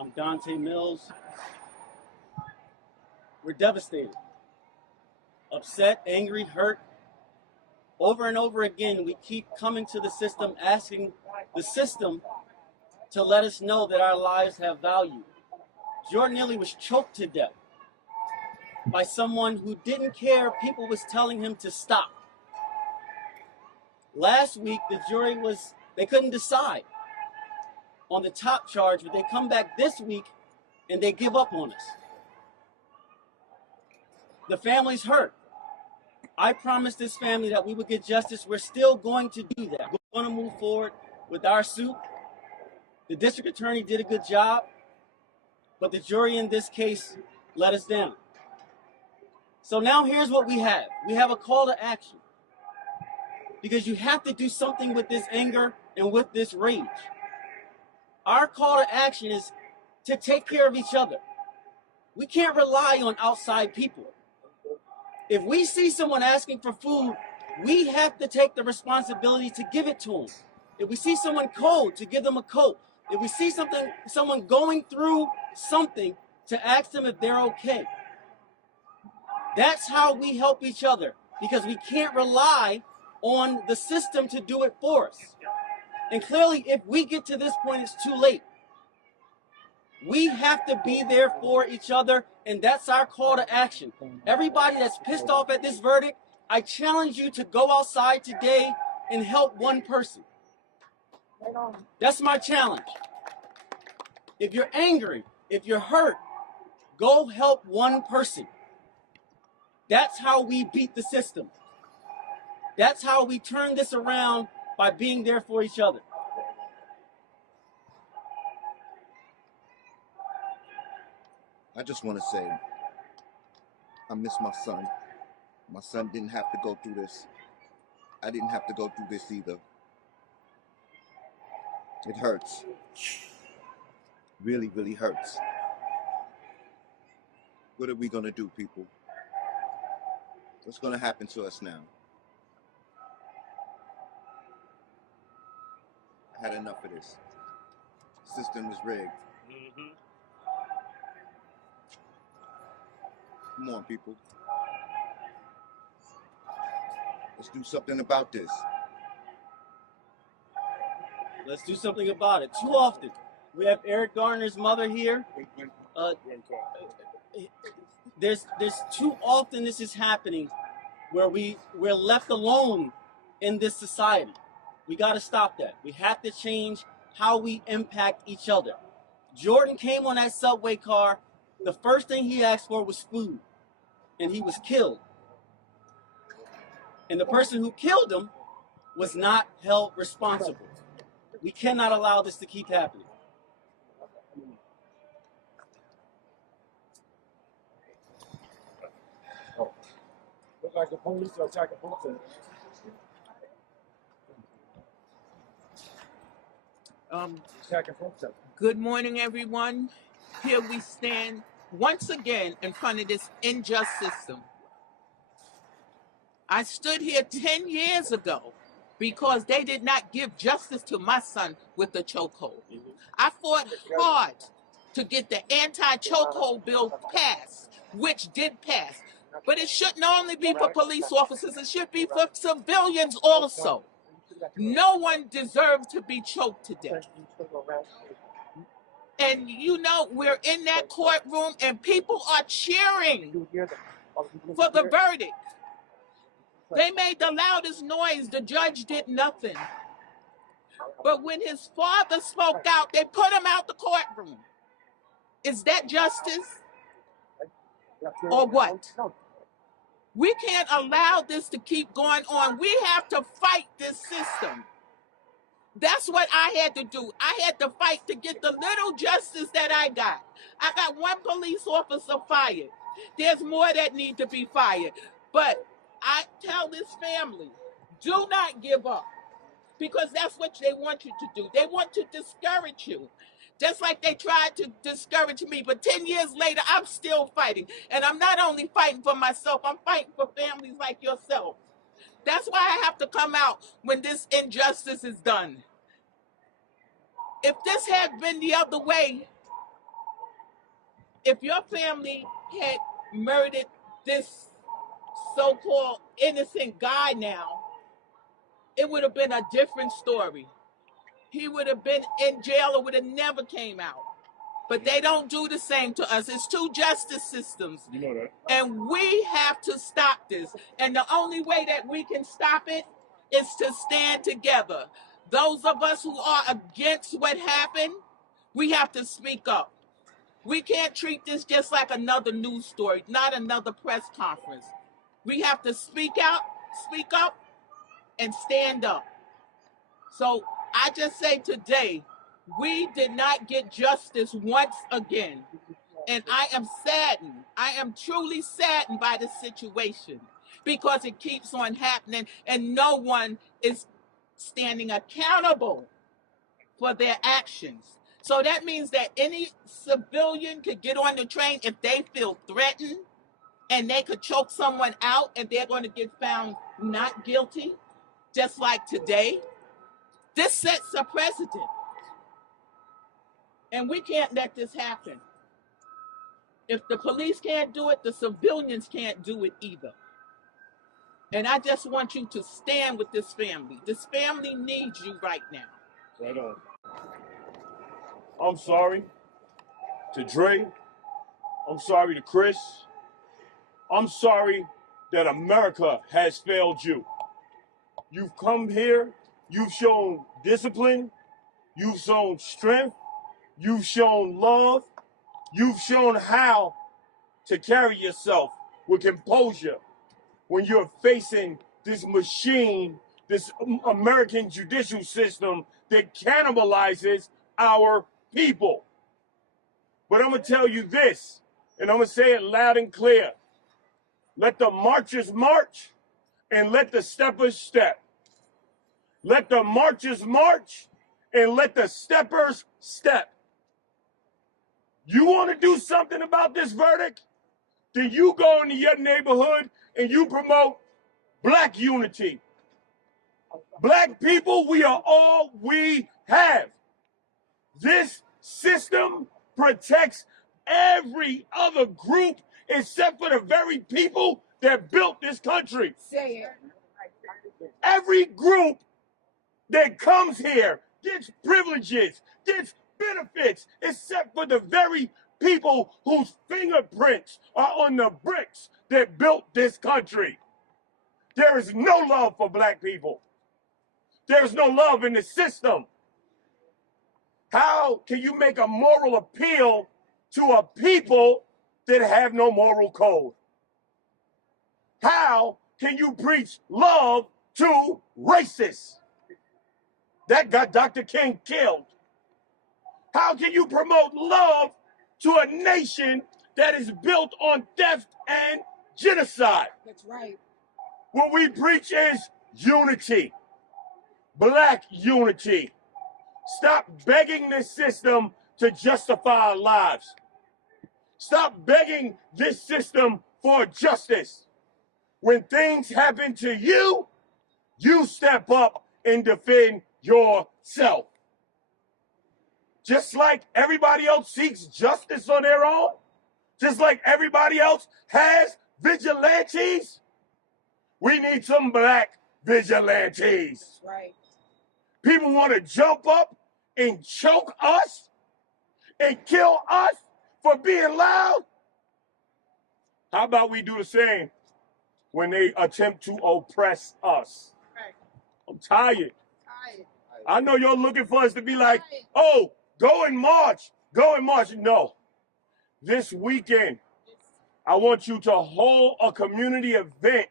I'm Dante Mills. We're devastated, upset, angry, hurt. Over and over again, we keep coming to the system, asking the system to let us know that our lives have value. Jordan Neely was choked to death by someone who didn't care people was telling him to stop. Last week, the jury they couldn't decide on the top charge, but they come back this week and they give up on us. The family's hurt. I promised this family that we would get justice. We're still going to do that. We're going to move forward with our suit. The district attorney did a good job, but the jury in this case let us down. So now here's what we have. We have a call to action, because you have to do something with this anger and with this rage. Our call to action is to take care of each other. We can't rely on outside people. If we see someone asking for food, we have to take the responsibility to give it to them. If we see someone cold, to give them a coat. If we see someone going through something, to ask them if they're okay. That's how we help each other, because we can't rely on the system to do it for us. And clearly, if we get to this point, it's too late. We have to be there for each other, and that's our call to action. Everybody that's pissed off at this verdict, I challenge you to go outside today and help one person. That's my challenge. If you're angry, if you're hurt, go help one person. That's how we beat the system. That's how we turn this around, by being there for each other. I just want to say, I miss my son. My son didn't have to go through this. I didn't have to go through this either. It hurts. Really, really hurts. What are we going to do, people? What's going to happen to us now? I had enough of this. The system is rigged. Come on, people. Let's do something about this. Let's do something about it. Too often, we have Eric Garner's mother here. There's too often this is happening, where we're left alone in this society. We got to stop that. We have to change how we impact each other. Jordan came on that subway car. The first thing he asked for was food, and he was killed. And the person who killed him was not held responsible. We cannot allow this to keep happening. Look like the police are attacking police. Good morning, everyone. Here we stand once again in front of this unjust system. I stood here 10 years ago because they did not give justice to my son with the chokehold. I fought hard to get the anti-chokehold bill passed, which did pass. But it shouldn't only be for police officers, it should be for civilians also. No one deserves to be choked to death. And you know, we're in that courtroom and people are cheering for the verdict. They made the loudest noise, the judge did nothing. But when his father spoke out, they put him out the courtroom. Is that justice? Or what? We can't allow this to keep going on. We have to fight this system. That's what I had to do. I had to fight to get the little justice that I got. I got one police officer fired. There's more that need to be fired. But I tell this family, do not give up, because that's what they want you to do. They want to discourage you, just like they tried to discourage me. But 10 years later, I'm still fighting. And I'm not only fighting for myself, I'm fighting for families like yourself. That's why I have to come out when this injustice is done. If this had been the other way, If your family had murdered this so-called innocent guy now, it would have been a different story. He would have been in jail or would have never came out. But they don't do the same to us. It's two justice systems. You know that. And we have to stop this. And the only way that we can stop it is to stand together. Those of us who are against what happened, we have to speak up. We can't treat this just like another news story, not another press conference. We have to speak out, speak up, and stand up. So I just say today, we did not get justice once again. And I am saddened. I am truly saddened by the situation because it keeps on happening and no one is standing accountable for their actions. So that means that any civilian could get on the train if they feel threatened and they could choke someone out and they're going to get found not guilty, just like today. This sets a precedent. And we can't let this happen. If the police can't do it, the civilians can't do it either. And I just want you to stand with this family. This family needs you right now. Right on. I'm sorry to Dre. I'm sorry to Chris. I'm sorry that America has failed you. You've come here, you've shown discipline, you've shown strength, you've shown love, you've shown how to carry yourself with composure when you're facing this machine, this American judicial system that cannibalizes our people. But I'm going to tell you this, and I'm going to say it loud and clear. Let the marchers march, and let the steppers step. Let the marchers march, and let the steppers step. You want to do something about this verdict? Then you go into your neighborhood and you promote Black unity. Black people, we are all we have. This system protects every other group except for the very people that built this country. Say it. Every group that comes here gets privileges, gets benefits, except for the very people whose fingerprints are on the bricks that built this country. There is no love for Black people. There is no love in the system. How can you make a moral appeal to a people that have no moral code? How can you preach love to racists? That got Dr. King killed. How can you promote love to a nation that is built on theft and genocide? That's right. What we preach is unity, Black unity. Stop begging this system to justify our lives. Stop begging this system for justice. When things happen to you, you step up and defend yourself. Just like everybody else seeks justice on their own, just like everybody else has vigilantes, we need some Black vigilantes. That's right. People want to jump up and choke us and kill us for being loud. How about we do the same when they attempt to oppress us? Right. I'm tired. Tired. I know you're looking for us to be like, oh, go and march. Go and march. No. This weekend, I want you to hold a community event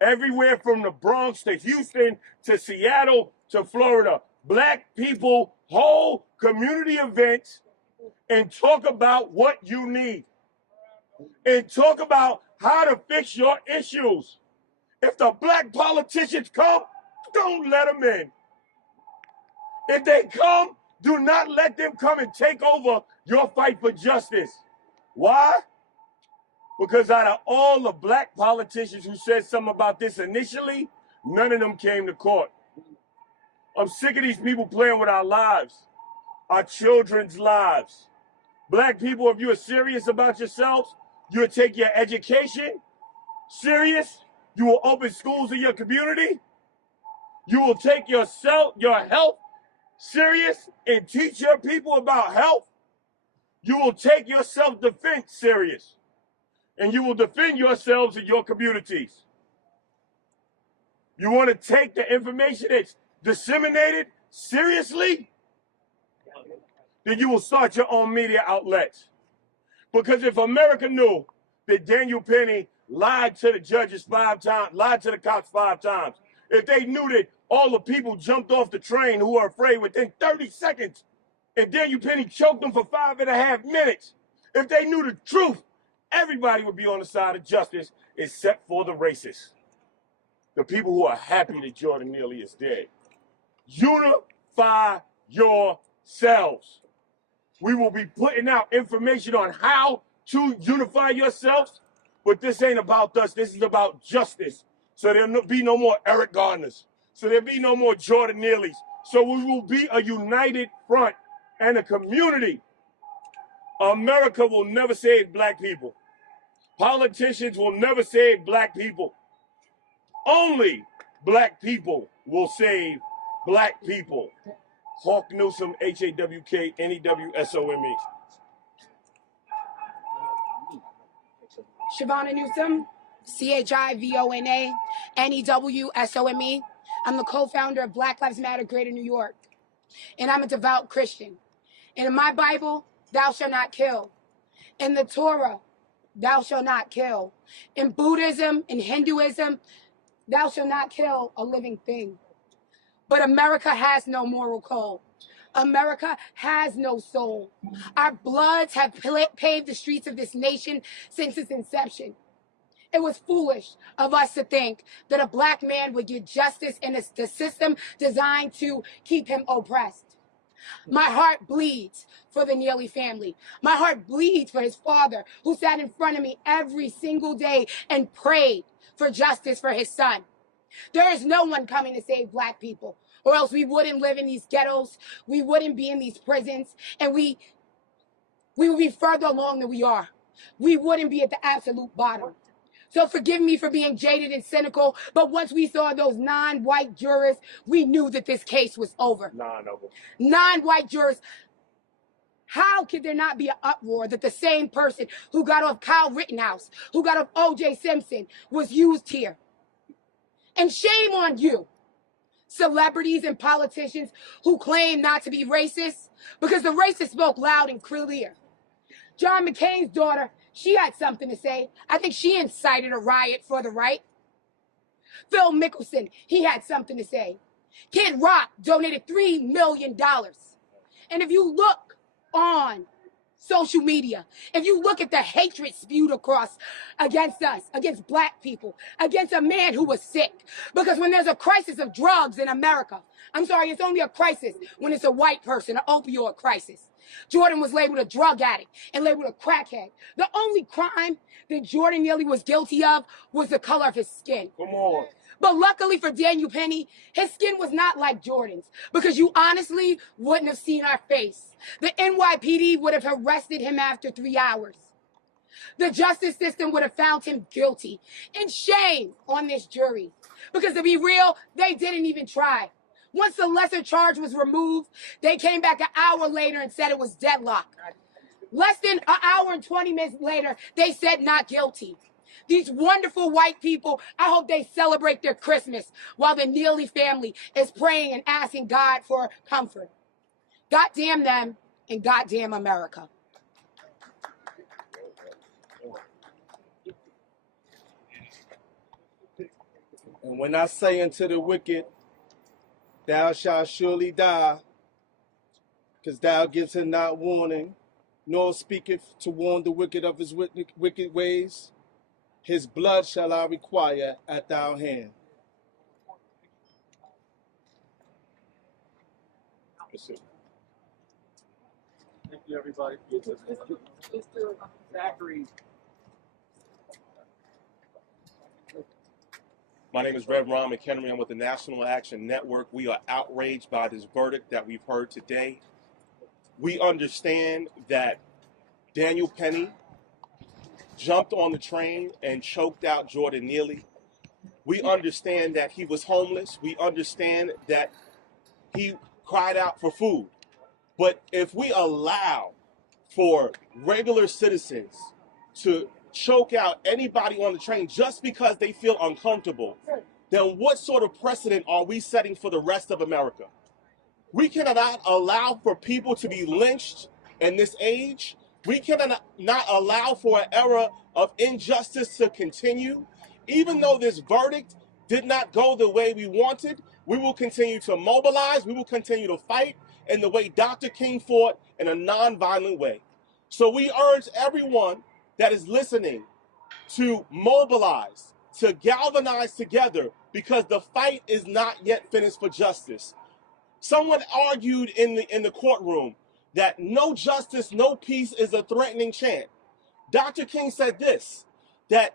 everywhere from the Bronx to Houston to Seattle to Florida. Black people hold community events and talk about what you need. And talk about how to fix your issues. If the Black politicians come, don't let them in. If they come, do not let them come and take over your fight for justice. Why? Because out of all the Black politicians who said something about this initially, none of them came to court. I'm sick of these people playing with our lives, our children's lives. Black people, if you are serious about yourselves, you will take your education serious. You will open schools in your community. You will take your health serious and teach your people about health. You will take your self-defense serious. And you will defend yourselves in your communities. You want to take the information that's disseminated seriously? Then you will start your own media outlets. Because if America knew that Daniel Penny lied to the judges 5 times, lied to the cops 5 times, if they knew that all the people jumped off the train who were afraid within 30 seconds, and Daniel Penny choked them for 5.5 minutes, if they knew the truth, everybody would be on the side of justice except for the racists. The people who are happy that Jordan Neely is dead. Unify yourselves. We will be putting out information on how to unify yourselves, but this ain't about us. This is about justice. So there'll be no more Eric Gardners. So there'll be no more Jordan Neelys. So we will be a united front and a community. America will never save black people. Politicians will never save black people. Only black people will save black people. Hawk Newsome, HAWK-NEWSOME. Shavonna Newsome, CHIVONA-NEWSOME. I'm the co-founder of Black Lives Matter Greater New York, and I'm a devout Christian. And in my Bible, thou shalt not kill. In the Torah, thou shalt not kill. In Buddhism and Hinduism, thou shalt not kill a living thing. But America has no moral code. America has no soul. Our bloods have paved the streets of this nation since its inception. It was foolish of us to think that a black man would get justice in the system designed to keep him oppressed. My heart bleeds for the Neely family. My heart bleeds for his father, who sat in front of me every single day and prayed for justice for his son. There is no one coming to save black people, or else we wouldn't live in these ghettos, we wouldn't be in these prisons, and we would be further along than we are. We wouldn't be at the absolute bottom. So forgive me for being jaded and cynical, but once we saw those non-white jurors, we knew that this case was over. Non-white jurors. How could there not be an uproar that the same person who got off Kyle Rittenhouse, who got off O.J. Simpson, was used here? And shame on you, celebrities and politicians who claim not to be racist, because the racists spoke loud and clear. John McCain's daughter, she had something to say. I think she incited a riot for the right. Phil Mickelson, he had something to say. Kid Rock donated $3 million. And if you look on social media, if you look at the hatred spewed across against us, against black people, against a man who was sick, because when there's a crisis of drugs in America, I'm sorry, it's only a crisis when it's a white person, an opioid crisis. Jordan was labeled a drug addict and labeled a crackhead. The only crime that Jordan Neely was guilty of was the color of his skin. Come on. But luckily for Daniel Penny, his skin was not like Jordan's, because you honestly wouldn't have seen our face. The NYPD would have arrested him after 3 hours. The justice system would have found him guilty. And shame on this jury, because to be real, they didn't even try. Once the lesser charge was removed, they came back an hour later and said it was deadlocked. Less than an hour and 20 minutes later, they said not guilty. These wonderful white people, I hope they celebrate their Christmas while the Neely family is praying and asking God for comfort. Goddamn them and goddamn America. And when I say unto the wicked, thou shalt surely die, because thou givest him not warning, nor speaketh to warn the wicked of his wicked ways, his blood shall I require at thy hand. Thank you, everybody. Mr. Zachary. My name is Rev. Ron McHenry. I'm with the National Action Network. We are outraged by this verdict that we've heard today. We understand that Daniel Penny jumped on the train and choked out Jordan Neely. We understand that he was homeless. We understand that he cried out for food. But if we allow for regular citizens to choke out anybody on the train just because they feel uncomfortable, then what sort of precedent are we setting for the rest of America? We cannot allow for people to be lynched in this age. We cannot not allow for an era of injustice to continue. Even though this verdict did not go the way we wanted, we will continue to mobilize. We will continue to fight in the way Dr. King fought, in a nonviolent way. So we urge everyone that is listening to mobilize, to galvanize together, because the fight is not yet finished for justice. Someone argued in the courtroom that no justice, no peace is a threatening chant. Dr. King said this, that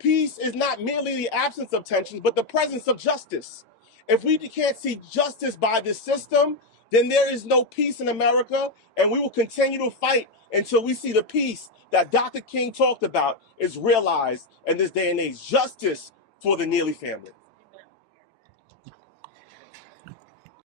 peace is not merely the absence of tension, but the presence of justice. If we can't see justice by this system, then there is no peace in America, and we will continue to fight until we see the peace that Dr. King talked about is realized in this day and age. Justice for the Neely family.